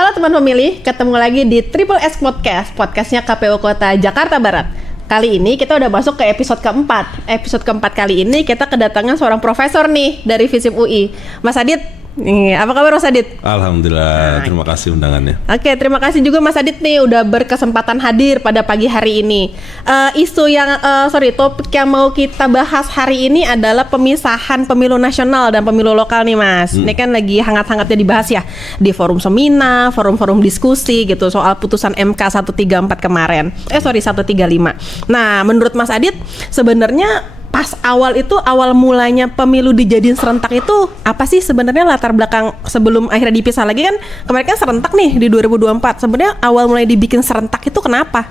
Halo teman pemilih, ketemu lagi di Triple S Podcast, podcastnya KPU Kota Jakarta Barat. Kali ini kita udah masuk ke episode keempat. Episode keempat kali ini kita kedatangan seorang profesor nih dari FISIP UI, Mas Adit. Nih, apa kabar Mas Adit? Alhamdulillah, terima kasih undangannya. Oke, terima kasih juga Mas Adit nih udah berkesempatan hadir pada pagi hari ini. Topik yang mau kita bahas hari ini adalah pemisahan pemilu nasional dan pemilu lokal nih Mas. Ini kan lagi hangat-hangatnya dibahas ya di forum seminar, forum-forum diskusi gitu soal putusan MK 134 kemarin. 135. Nah, menurut Mas Adit sebenarnya pas awal mulanya pemilu dijadiin serentak itu apa sih sebenarnya latar belakang sebelum akhirnya dipisah lagi kan kemarin kan serentak nih di 2024. Sebenarnya awal mulai dibikin serentak itu kenapa?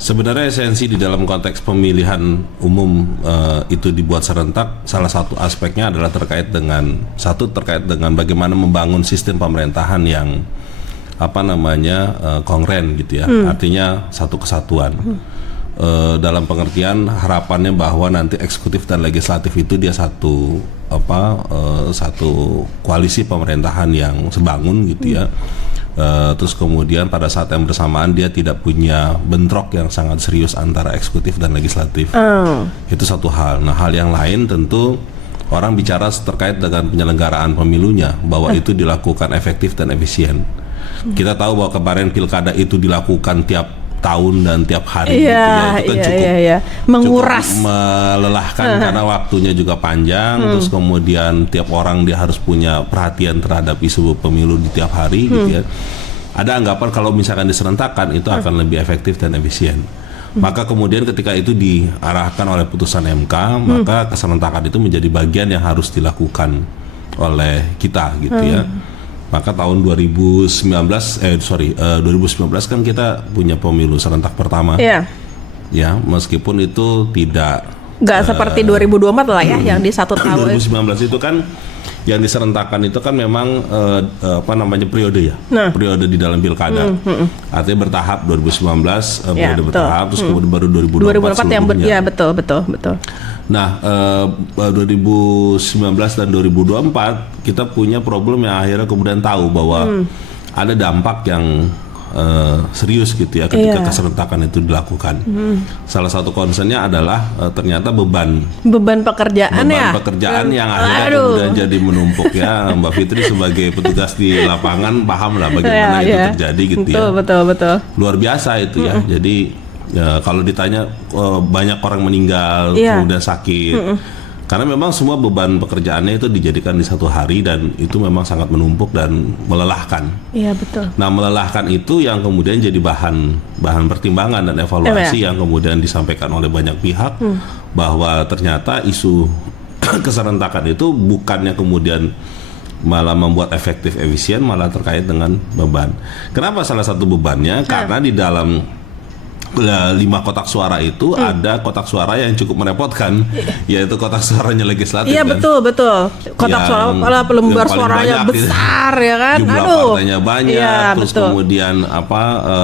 Sebenarnya esensi di dalam konteks pemilihan umum itu dibuat serentak, salah satu aspeknya adalah terkait dengan bagaimana membangun sistem pemerintahan yang kongren gitu ya. Artinya satu kesatuan. Dalam pengertian harapannya bahwa nanti eksekutif dan legislatif itu dia satu koalisi pemerintahan yang sebangun gitu ya. Terus kemudian pada saat yang bersamaan dia tidak punya bentrok yang sangat serius antara eksekutif dan legislatif. Itu satu hal. Nah, hal yang lain tentu orang bicara terkait dengan penyelenggaraan pemilunya bahwa itu dilakukan efektif dan efisien. Kita tahu bahwa kemarin pilkada itu dilakukan tiap tahun dan tiap hari gitu ya, itu kan cukup menguras, cukup melelahkan karena waktunya juga panjang. Terus kemudian tiap orang dia harus punya perhatian terhadap isu pemilu di tiap hari gitu ya. Ada anggapan kalau misalkan diserentakkan itu akan lebih efektif dan efisien. Maka kemudian ketika itu diarahkan oleh putusan MK, maka keserentakan itu menjadi bagian yang harus dilakukan oleh kita gitu ya. Maka tahun 2019 kan kita punya pemilu serentak pertama. Ya, meskipun itu nggak seperti 2024 lah ya yang di 1 tahun. 2019 itu kan yang diserentakkan itu kan memang periode ya. Periode di dalam pilkada. Artinya bertahap 2019 periode bertahap, terus kemudian baru 2024 yang betul. Nah, 2019 dan 2024 kita punya problem yang akhirnya kemudian tahu bahwa ada dampak yang serius gitu ya ketika keserentakan itu dilakukan. Salah satu concernnya adalah ternyata beban pekerjaan yang akhirnya kemudian jadi menumpuk ya. Mbak Fitri sebagai petugas di lapangan paham lah bagaimana itu terjadi gitu ya. Betul. Luar biasa itu ya. Jadi ya, kalau ditanya banyak orang meninggal kemudian sakit karena memang semua beban pekerjaannya itu dijadikan di satu hari dan itu memang sangat menumpuk dan melelahkan. Iya betul. Nah, melelahkan itu yang kemudian jadi bahan pertimbangan dan evaluasi yang kemudian disampaikan oleh banyak pihak bahwa ternyata isu keserentakan itu bukannya kemudian malah membuat efektif efisien, malah terkait dengan beban. Kenapa salah satu bebannya? Karena di dalam 5 kotak suara itu ada kotak suara yang cukup merepotkan, yaitu kotak suaranya legislatif. Iya kan? betul. Kotak suara kalau lembar suaranya besar ya kan. Jumlah partainya banyak, terus kemudian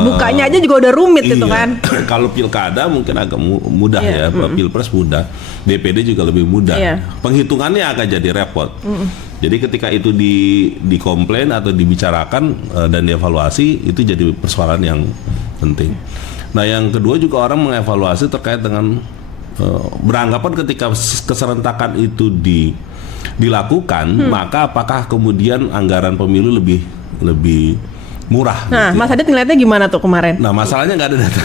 bukanya aja juga udah rumit gitu kan. Kalau pilkada mungkin agak mudah ya, pilpres mudah, DPD juga lebih mudah. Penghitungannya akan jadi repot. Jadi ketika itu dikomplain atau dibicarakan dan dievaluasi, itu jadi persoalan yang penting. Nah, yang kedua juga orang mengevaluasi terkait dengan beranggapan ketika keserentakan itu dilakukan, maka apakah kemudian anggaran pemilu lebih murah? Nah, gitu Mas Adit ngeliatnya gimana tuh kemarin? Nah, masalahnya nggak ada data.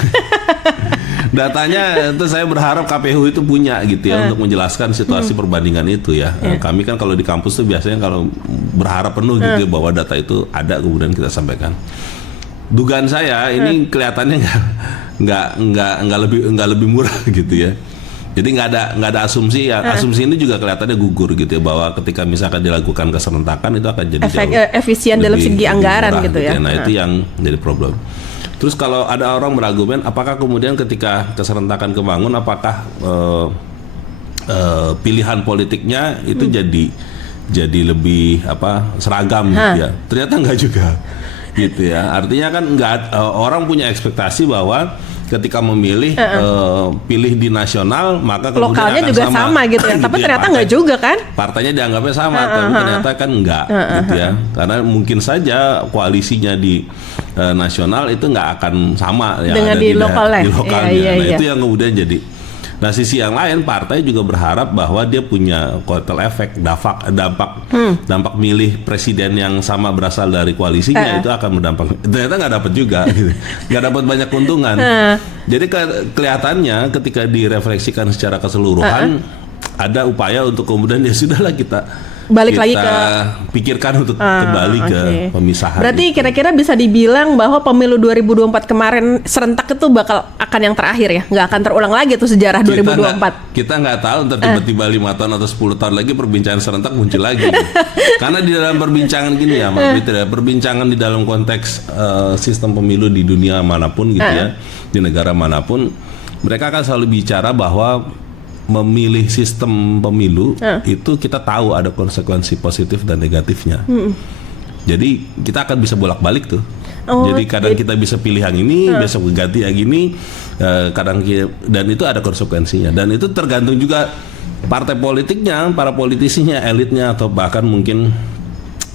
Datanya itu saya berharap KPU itu punya gitu ya untuk menjelaskan situasi perbandingan itu ya. Kami kan kalau di kampus tuh biasanya kalau berharap penuh gitu ya, bahwa data itu ada kemudian kita sampaikan. Dugaan saya ini kelihatannya nggak lebih murah gitu ya. Jadi nggak ada asumsi ya. Asumsi ini juga kelihatannya gugur gitu ya, bahwa ketika misalkan dilakukan keserentakan itu akan jadi efisien dalam segi anggaran gitu ya. Nah, itu yang jadi problem. Terus kalau ada orang berargumen apakah kemudian ketika keserentakan kebangun apakah pilihan politiknya itu jadi lebih seragam gitu ya. Ternyata enggak juga. Gitu ya, artinya kan orang punya ekspektasi bahwa ketika memilih pilih di nasional maka kemudian lokalnya akan juga sama gitu ya. Tapi ternyata nggak juga kan? Partainya dianggapnya sama, tapi ternyata kan enggak gitu ya. Karena mungkin saja koalisinya di nasional itu nggak akan sama ya dengan ada di lokalnya. Nah itu yang kemudian jadi. Nah sisi yang lain partai juga berharap bahwa dia punya kotel efek, dampak milih presiden yang sama berasal dari koalisinya itu akan berdampak. Ternyata nggak dapat juga, gitu. Nggak dapat banyak keuntungan. Jadi kelihatannya ketika direfleksikan secara keseluruhan ada upaya untuk kemudian ya sudahlah kita lagi ke pikirkan untuk kembali ke pemisahan. Berarti kira-kira bisa dibilang bahwa pemilu 2024 kemarin serentak itu akan yang terakhir ya, nggak akan terulang lagi tuh sejarah 2024. Kita nggak tahu ntar tiba-tiba 5 tahun atau 10 tahun lagi perbincangan serentak muncul lagi. Karena di dalam perbincangan gini ya, perbincangan di dalam konteks sistem pemilu di dunia manapun gitu ya, di negara manapun, mereka akan selalu bicara bahwa memilih sistem pemilu itu kita tahu ada konsekuensi positif dan negatifnya. Jadi kita akan bisa bolak-balik tuh. Jadi kadang kita bisa pilih yang ini, besok ganti yang ini, dan itu ada konsekuensinya. Dan itu tergantung juga partai politiknya, para politisinya, elitnya, atau bahkan mungkin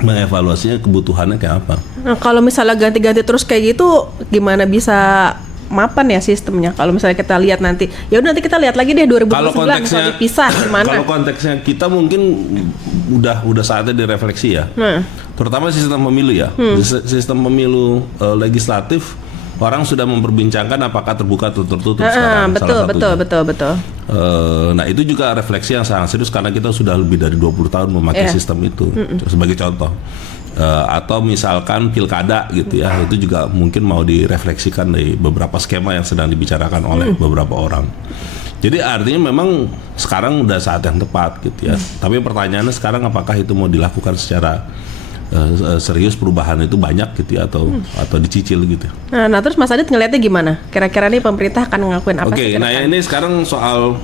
mengevaluasinya kebutuhannya kayak apa. Nah, kalau misalnya ganti-ganti terus kayak gitu, gimana bisa mapan ya sistemnya? Kalau misalnya kita lihat nanti, ya udah nanti kita lihat lagi deh 2029 kalau dipisah gimana? Kalau konteksnya kita mungkin udah saatnya direfleksi ya. Terutama sistem pemilu ya. Sistem pemilu legislatif orang sudah memperbincangkan apakah terbuka atau tertutup sekarang. Betul. Nah itu juga refleksi yang sangat serius karena kita sudah lebih dari 20 tahun memakai sistem itu. Sebagai contoh. Atau misalkan pilkada gitu ya, itu juga mungkin mau direfleksikan dari beberapa skema yang sedang dibicarakan oleh beberapa orang. Jadi artinya memang sekarang udah saat yang tepat gitu ya. Tapi pertanyaannya sekarang apakah itu mau dilakukan secara serius, perubahan itu banyak gitu ya, atau dicicil gitu. Nah terus Mas Adit ngelihatnya gimana? Kira-kira nih pemerintah akan ngelakuin apa sih? Nah ini sekarang soal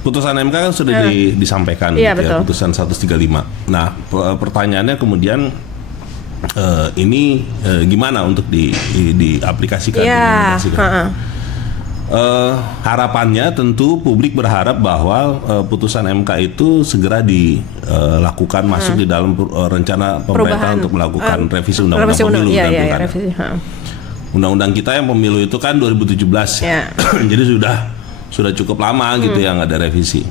putusan MK kan sudah disampaikan gitu ya, putusan 135. Nah pertanyaannya kemudian ini gimana untuk diaplikasikan? Harapannya tentu publik berharap bahwa putusan MK itu segera dilakukan masuk di dalam rencana pemerintah untuk melakukan revisi undang-undang pemilu dan pilkada. Undang-undang kita yang pemilu itu kan 2017, jadi sudah cukup lama gitu yang ada revisi.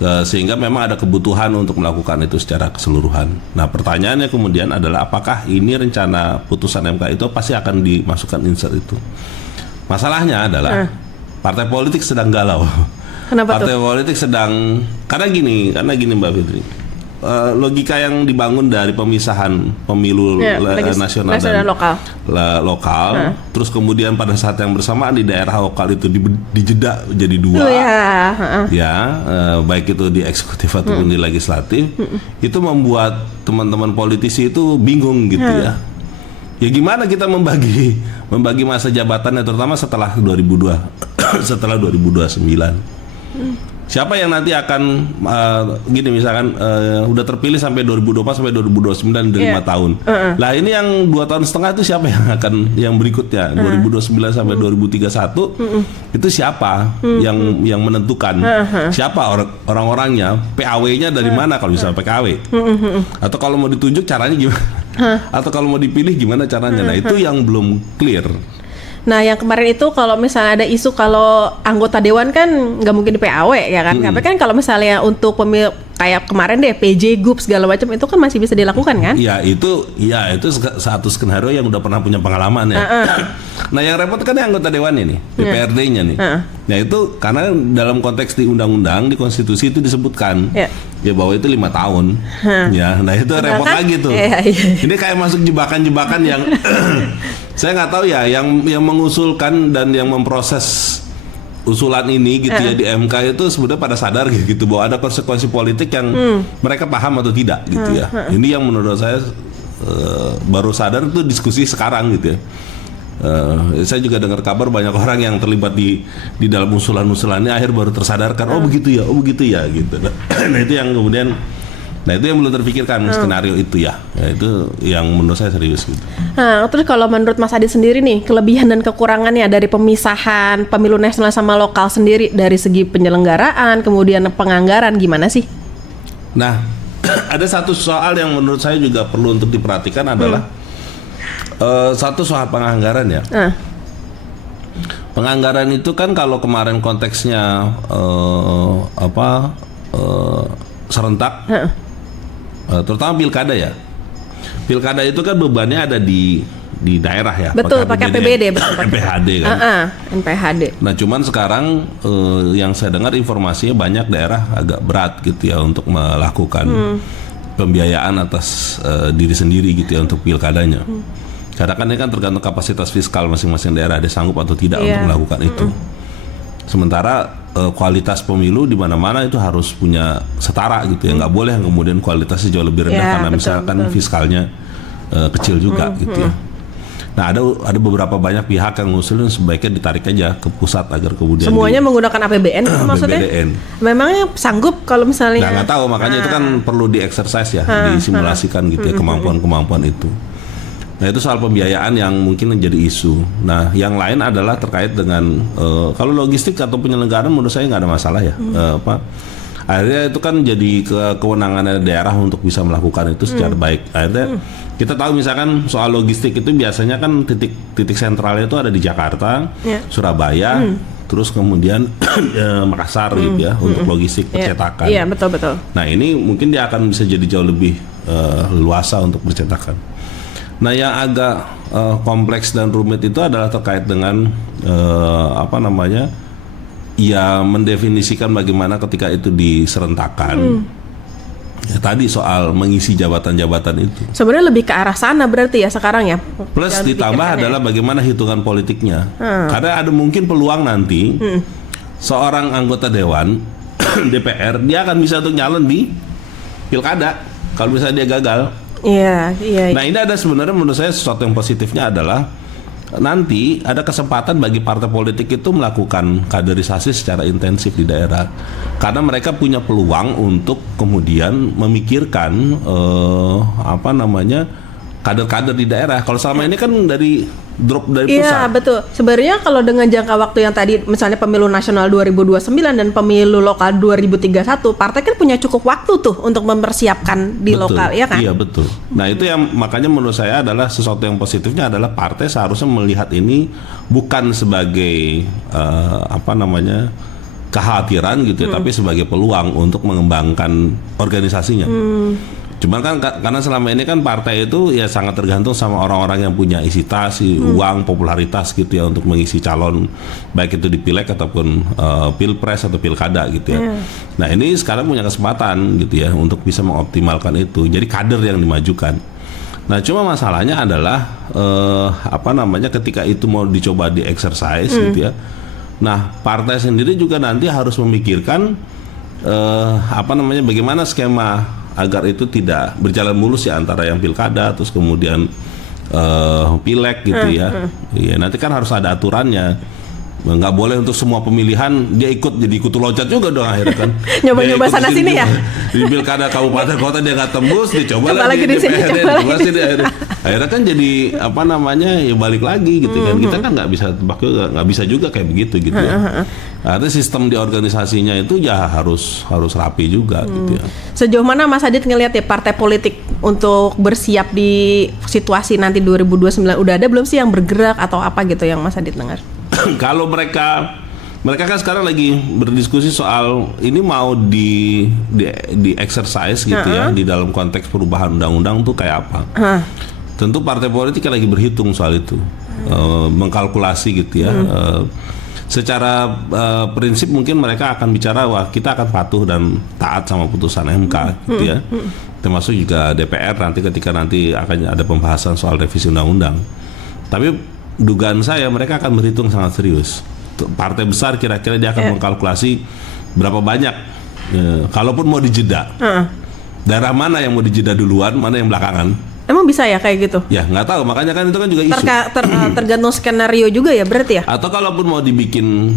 Sehingga memang ada kebutuhan untuk melakukan itu secara keseluruhan. Nah pertanyaannya kemudian adalah apakah ini rencana putusan MK itu pasti akan dimasukkan insert itu. Masalahnya adalah partai politik sedang galau. Kenapa partai politik sedang karena gini Mbak Fitri. Logika yang dibangun dari pemisahan pemilu nasional dan lokal, terus kemudian pada saat yang bersamaan di daerah lokal itu dijeda jadi dua, baik itu di eksekutif ataupun di legislatif, itu membuat teman-teman politisi itu bingung gitu ya. Ya gimana kita membagi masa jabatannya terutama setelah 2002, setelah 2029. Siapa yang nanti akan misalkan udah terpilih sampai 2024 sampai 2029 dari 5 tahun. Lah ini yang 2 tahun setengah itu siapa yang berikutnya 2029 sampai 2031 itu siapa yang menentukan siapa orang-orangnya, PAW-nya dari mana kalau misalnya PKW. Atau kalau mau ditunjuk caranya gimana? Atau kalau mau dipilih gimana caranya? Nah itu yang belum clear. Nah yang kemarin itu kalau misalnya ada isu kalau anggota dewan kan nggak mungkin di PAW ya kan, tapi kan kalau misalnya untuk pemilu kayak kemarin deh PJ Group segala macam itu kan masih bisa dilakukan kan? Iya itu satu skenario yang udah pernah punya pengalaman ya. Nah yang repot kan anggota dewan ini, DPRD-nya nih. Nah itu karena dalam konteks di undang-undang di konstitusi itu disebutkan ya bahwa itu 5 tahun. Ya, nah itu repot lagi tuh. Ini kayak masuk jebakan-jebakan yang saya nggak tahu ya yang mengusulkan dan yang memproses usulan ini gitu ya di MK itu sebenarnya pada sadar gitu bahwa ada konsekuensi politik yang mereka paham atau tidak gitu ya. Ini yang menurut saya baru sadar itu diskusi sekarang gitu ya. Saya juga dengar kabar banyak orang yang terlibat di dalam usulan-usulannya akhir baru tersadarkan oh begitu ya gitu. Nah itu yang kemudian Nah itu yang belum terpikirkan skenario itu ya. Itu yang menurut saya serius gitu. Nah, terus kalau menurut Mas Adit sendiri nih, kelebihan dan kekurangannya dari pemisahan pemilu nasional sama lokal sendiri dari segi penyelenggaraan, kemudian penganggaran gimana sih? Nah, ada satu soal yang menurut saya juga perlu untuk diperhatikan adalah satu soal penganggaran ya. Penganggaran itu kan kalau kemarin konteksnya serentak, terutama pilkada ya. Pilkada itu kan bebannya ada di daerah ya. Betul, pakai APBD, betul. NPHD kan. NPHD. Nah, cuman sekarang yang saya dengar informasinya banyak daerah agak berat gitu ya untuk melakukan pembiayaan atas diri sendiri gitu ya untuk pilkadanya. Karena kan ini kan tergantung kapasitas fiskal masing-masing daerah, dia sanggup atau tidak untuk melakukan itu. Sementara kualitas pemilu di mana-mana itu harus punya setara gitu ya, nggak boleh kemudian kualitasnya jauh lebih rendah karena misalkan fiskalnya kecil juga gitu ya. Nah ada beberapa banyak pihak yang ngusulin sebaiknya ditarik aja ke pusat agar kemudian semuanya menggunakan APBN maksudnya? APBN. Memangnya sanggup kalau misalnya? Nah nggak tahu, makanya itu kan perlu di-exercise ya, disimulasikan gitu ya kemampuan-kemampuan itu. Nah itu soal pembiayaan yang mungkin menjadi isu. Nah yang lain adalah terkait dengan kalau logistik atau penyelenggaraan menurut saya nggak ada masalah ya. Akhirnya itu kan jadi kewenangan daerah untuk bisa melakukan itu secara baik. Akhirnya kita tahu misalkan soal logistik itu biasanya kan titik sentralnya itu ada di Jakarta, Surabaya, terus kemudian Makassar gitu ya untuk logistik percetakan. Iya betul. Nah ini mungkin dia akan bisa jadi jauh lebih luasa untuk percetakan. Nah yang agak kompleks dan rumit itu adalah terkait dengan ya mendefinisikan bagaimana ketika itu diserentakkan. Ya, tadi soal mengisi jabatan-jabatan itu. Sebenarnya lebih ke arah sana berarti ya sekarang ya. Plus ditambah adalah bagaimana hitungan politiknya. Karena ada mungkin peluang nanti seorang anggota dewan DPR dia akan bisa untuk nyalon di pilkada kalau misalnya dia gagal. Iya. Nah ini ada sebenarnya menurut saya sesuatu yang positifnya adalah nanti ada kesempatan bagi partai politik itu melakukan kaderisasi secara intensif di daerah karena mereka punya peluang untuk kemudian memikirkan kader-kader di daerah. Kalau selama ini kan dari drop dari pusat. Iya betul. Sebenarnya kalau dengan jangka waktu yang tadi misalnya pemilu nasional 2029 dan pemilu lokal 2031, partai kan punya cukup waktu tuh untuk mempersiapkan di lokal ya kan? Iya betul. Nah itu yang makanya menurut saya adalah sesuatu yang positifnya adalah partai seharusnya melihat ini bukan sebagai kekhawatiran gitu ya, tapi sebagai peluang untuk mengembangkan organisasinya. Cuman kan karena selama ini kan partai itu ya sangat tergantung sama orang-orang yang punya isi tas, uang, popularitas gitu ya untuk mengisi calon baik itu di pileg ataupun pilpres atau pilkada gitu ya. Nah ini sekarang punya kesempatan gitu ya untuk bisa mengoptimalkan itu. Jadi kader yang dimajukan. Nah cuma masalahnya adalah ketika itu mau dicoba di-exercise gitu ya. Nah partai sendiri juga nanti harus memikirkan bagaimana skema agar itu tidak berjalan mulus ya antara yang pilkada terus kemudian pileg gitu ya. Iya nanti kan harus ada aturannya. Nggak boleh untuk semua pemilihan dia jadi ikutu loncat juga dong akhirnya kan. Nyoba-nyoba sana sini ya. Di pilkada kabupaten kota dia nggak tembus, dicoba lagi di DPRD. Akhirnya kan jadi ya balik lagi gitu kan. Kita kan nggak bisa juga kayak begitu gitu ya. Artinya sistem di organisasinya itu ya harus rapi juga gitu ya. Sejauh mana Mas Adit ngelihat ya partai politik untuk bersiap di situasi nanti 2029 udah ada belum sih yang bergerak atau apa gitu yang Mas Adit dengar? Kalau mereka kan sekarang lagi berdiskusi soal ini mau di exercise gitu ya di dalam konteks perubahan undang-undang tuh kayak apa. Tentu partai politik lagi berhitung soal itu, mengkalkulasi gitu ya. Secara prinsip mungkin mereka akan bicara wah kita akan patuh dan taat sama putusan MK gitu ya. Termasuk juga DPR nanti ketika akan ada pembahasan soal revisi undang-undang. Tapi dugaan saya mereka akan berhitung sangat serius. Partai besar kira-kira dia akan mengkalkulasi berapa banyak kalaupun mau dijeda. Daerah mana yang mau dijeda duluan, mana yang belakangan. Emang bisa ya kayak gitu? Ya nggak tahu, makanya kan itu kan juga isu. Tergantung skenario juga ya berarti ya? Atau kalaupun mau dibikin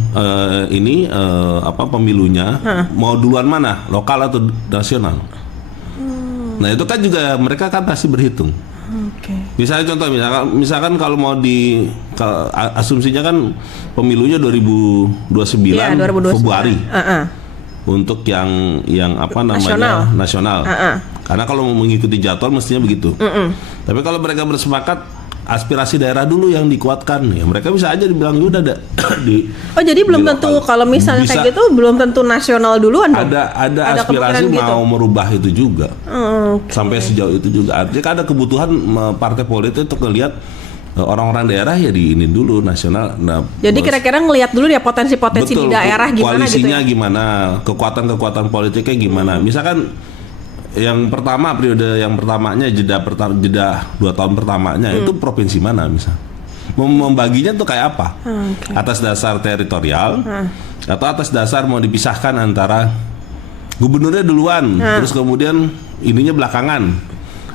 pemilunya, mau duluan mana, lokal atau nasional? Nah itu kan juga mereka kan pasti berhitung. Misalnya contoh, misalkan kalau mau asumsinya kan pemilunya 2029 Februari. Untuk yang apa namanya nasional. Karena kalau mau mengikuti jadwal mestinya begitu. Tapi kalau mereka bersepakat aspirasi daerah dulu yang dikuatkan, ya mereka bisa aja dibilang udah ada jadi belum tentu kalau misalnya kayak gitu belum tentu nasional duluan dong. Ada aspirasi mau merubah itu juga. Sampai sejauh itu juga. Artinya kan ada kebutuhan partai politik untuk melihat orang-orang daerah ya di ini dulu nasional. Nah, jadi kira-kira ngelihat dulu ya potensi-potensi di daerah gimana koalisinya gitu ya? Gimana, kekuatan-kekuatan politiknya gimana. Misalkan yang pertama, periode yang pertamanya jeda 2 tahun pertamanya itu provinsi mana misal, membaginya tuh kayak apa, atas dasar teritorial atau atas dasar mau dipisahkan antara gubernurnya duluan terus kemudian ininya belakangan,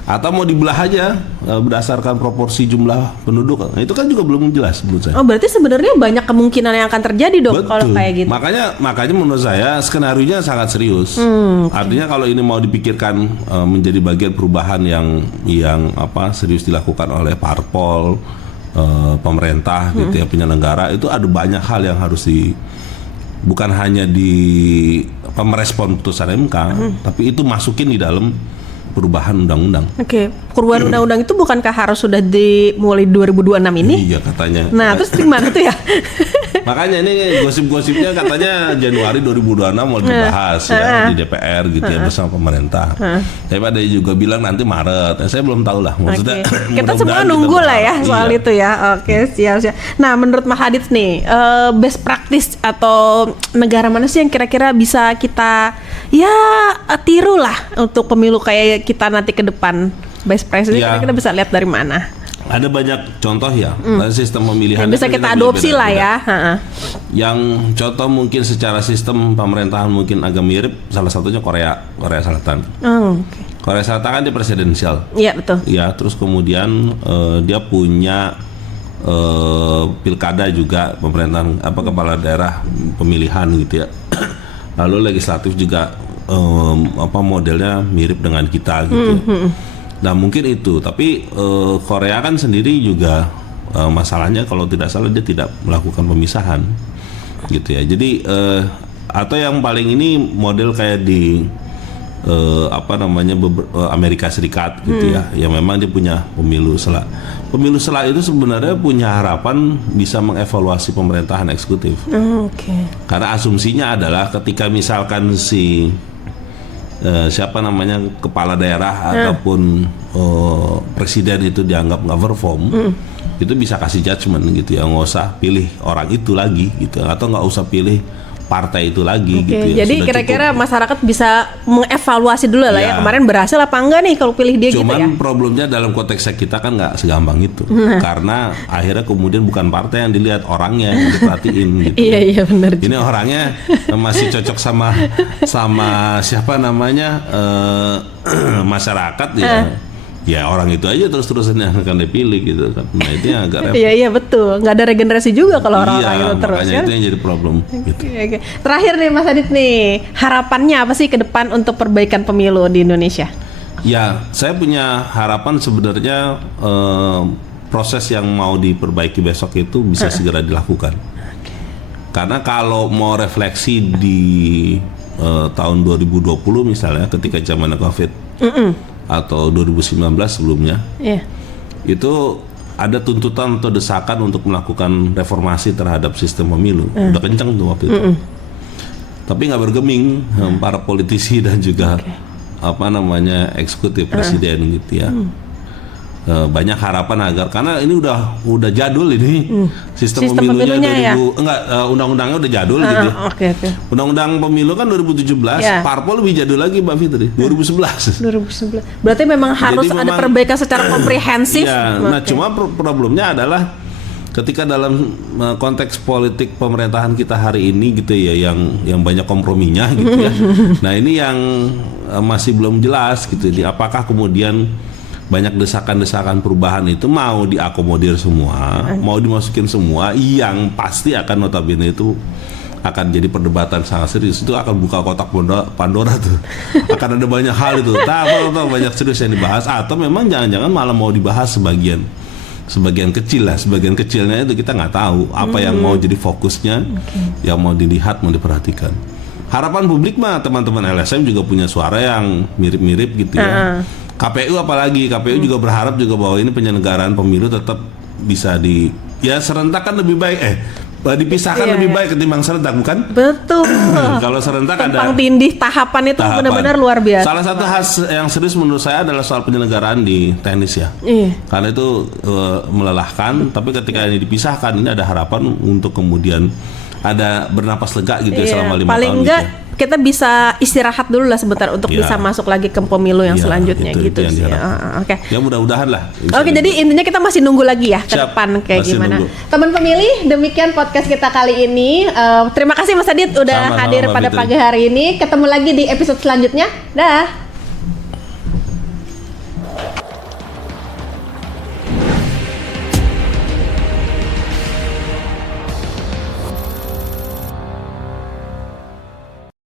atau mau dibelah aja berdasarkan proporsi jumlah penduduk. Nah, itu kan juga belum jelas menurut saya. Berarti sebenarnya banyak kemungkinan yang akan terjadi dong. Betul. Kalau kayak gitu. Makanya menurut saya skenarionya sangat serius. Artinya kalau ini mau dipikirkan menjadi bagian perubahan yang serius dilakukan oleh parpol, pemerintah gitu ya, penyelenggara, itu ada banyak hal yang harus bukan hanya merespon putusan MK, tapi itu masukin di dalam perubahan undang-undang. Perubahan undang-undang itu bukankah harus sudah dimulai 2026 ini? Iya katanya. Nah, terus gimana tuh ya? Makanya ini gosip-gosipnya katanya Januari 2026 mau dibahas ya di DPR gitu ya bersama pemerintah. Tapi ada juga bilang nanti Maret. Saya belum tahu lah. Maksudnya kita semua nunggu lah ya soal itu ya. Siap. Nah, menurut Mas Hadits nih, best practice atau negara mana sih yang kira-kira bisa kita tiru lah untuk pemilu kayak kita nanti ke depan? Best practice kira-kira bisa lihat dari mana? Ada banyak contoh ya, sistem pemilihan yang bisa kita adopsi lah ya. Yang contoh mungkin secara sistem pemerintahan mungkin agak mirip, salah satunya Korea Selatan. Korea Selatan kan dia presidensial. Iya betul. Ya, terus kemudian dia punya pilkada juga, pemerintahan kepala daerah pemilihan gitu ya. Lalu legislatif juga modelnya mirip dengan kita gitu. Nah mungkin itu, tapi Korea kan sendiri juga masalahnya kalau tidak salah dia tidak melakukan pemisahan gitu ya. Jadi atau yang paling ini model kayak di Amerika Serikat gitu ya, yang memang dia punya pemilu sela. Pemilu sela itu sebenarnya punya harapan bisa mengevaluasi pemerintahan eksekutif. Karena asumsinya adalah ketika misalkan kepala daerah ataupun presiden itu dianggap nggak perform, itu bisa kasih judgement gitu ya, nggak usah pilih orang itu lagi gitu, atau nggak usah pilih partai itu lagi gitu ya. Jadi kira-kira masyarakat bisa mengevaluasi dulu lah ya kemarin berhasil apa enggak nih kalau pilih dia. Cuman gitu ya. Cuman problemnya dalam konteks kita kan nggak segampang itu, karena akhirnya kemudian bukan partai yang dilihat, orangnya yang diperhatiin gitu. Iya benar. Ini orangnya masih cocok sama siapa namanya masyarakat ya. Ya orang itu aja terus-terusan yang akan dipilih gitu kan. Nah itu yang agak repot. Iya betul. Nggak ada regenerasi juga kalau orang-orang itu terus kan. Iya, itu yang jadi problem gitu. Oke. Terakhir nih Mas Hadits nih, harapannya apa sih ke depan untuk perbaikan pemilu di Indonesia? Ya, saya punya harapan sebenarnya proses yang mau diperbaiki besok itu bisa segera dilakukan. Karena kalau mau refleksi di tahun 2020 misalnya ketika zaman Covid atau 2019 sebelumnya, itu ada tuntutan atau desakan untuk melakukan reformasi terhadap sistem pemilu. Udah kencang tuh waktu itu. Tapi nggak bergeming para politisi dan juga eksekutif presiden gitu ya. Banyak harapan agar, karena ini udah jadul ini sistem pemilunya 2000 undang-undangnya udah jadul gitu ya. Undang-undang pemilu kan 2017, parpol lebih jadul lagi Mbak Fitri, 2011. Berarti memang harus ada perbaikan secara komprehensif. Nah cuma problemnya adalah ketika dalam konteks politik pemerintahan kita hari ini gitu ya, yang banyak komprominya gitu ya. Nah ini yang masih belum jelas gitu. Apakah kemudian banyak desakan-desakan perubahan itu mau diakomodir semua, mau dimasukin semua, yang pasti akan notabene itu akan jadi perdebatan sangat serius. Itu akan buka kotak Pandora tuh. Akan ada banyak hal itu. Tahu banyak serius yang dibahas, atau memang jangan-jangan malah mau dibahas sebagian kecil lah. Sebagian kecilnya itu kita nggak tahu apa yang mau jadi fokusnya, yang mau dilihat, mau diperhatikan. Harapan publik mah teman-teman LSM juga punya suara yang mirip-mirip gitu ya. KPU apalagi, KPU juga berharap juga bahwa ini penyelenggaraan pemilu tetap bisa serentak kan lebih baik, dipisahkan lebih baik ketimbang serentak, bukan? Betul. Kalau serentak ada tumpang tindih tahapan itu benar-benar luar biasa. Salah satu yang serius menurut saya adalah soal penyelenggaraan di teknis ya. Karena itu melelahkan, tapi ketika ini dipisahkan, ini ada harapan untuk kemudian ada bernapas lega gitu ya selama 5 tahun. Paling enggak kita bisa istirahat dulu lah sebentar untuk bisa masuk lagi ke pemilu yang selanjutnya gitu sih. Oke. Ya mudah-mudahan lah. Oke, jadi intinya kita masih nunggu lagi ya ke depan kayak gimana. Teman pemilih, demikian podcast kita kali ini. Terima kasih Mas Adit udah hadir pada pagi hari ini. Ketemu lagi di episode selanjutnya. Dah.